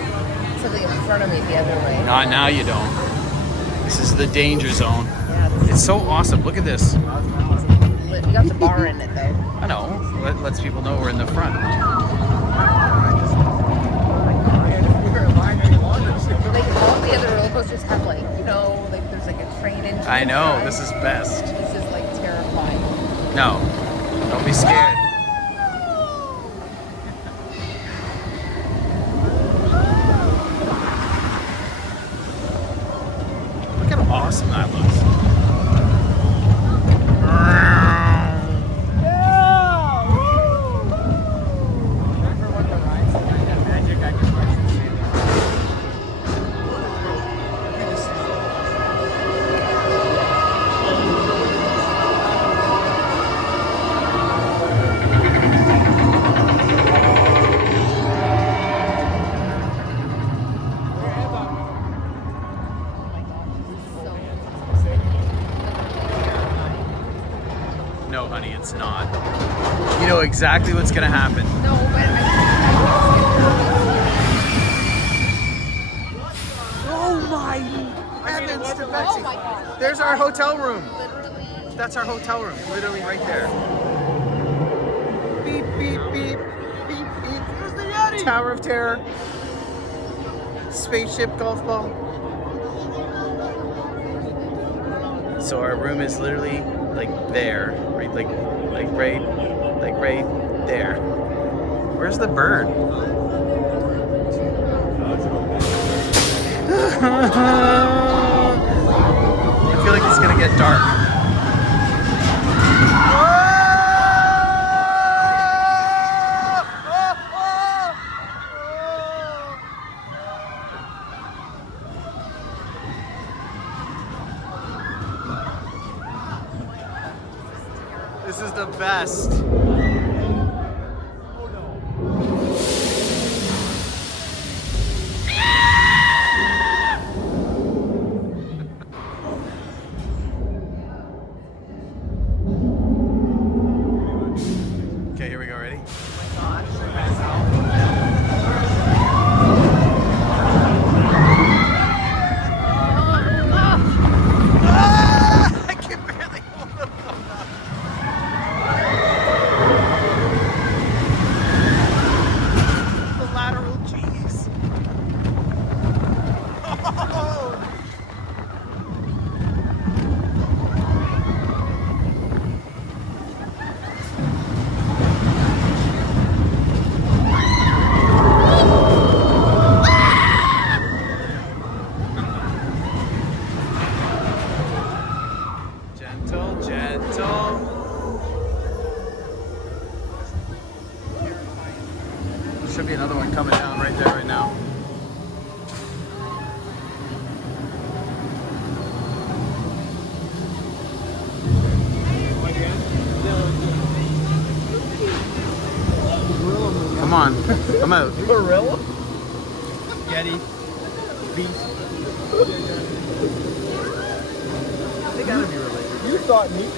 have something in front of me the other way. Not now, you don't. This is the danger zone. Yeah, It's so awesome. Look at this. you got the bar in it though. I know. Lets people know we're in the front. Like all the other roller coasters have like, like there's like a train engine. I know. inside. This is best. This is like terrifying. No. Don't be scared. Look how awesome that looks. No, honey, it's not. You know exactly what's gonna happen. No, but Oh my heavens to Betsy. oh my god. There's our hotel room. Literally. That's our hotel room. Literally right there. Beep, beep, beep. Beep, beep. There's the Yeti. Tower of Terror. Spaceship golf ball. So our room is literally like there. Right, like right there. Where's the bird? I feel like it's gonna get dark. This is the best. Okay, here we go. Ready? I can barely hold the phone up. The lateral cheese. Oh. Gentle, gentle. There should be another one coming down right there right now. Come on, come out. Gorilla? Yeti. Beast. They gotta be related. You thought Nico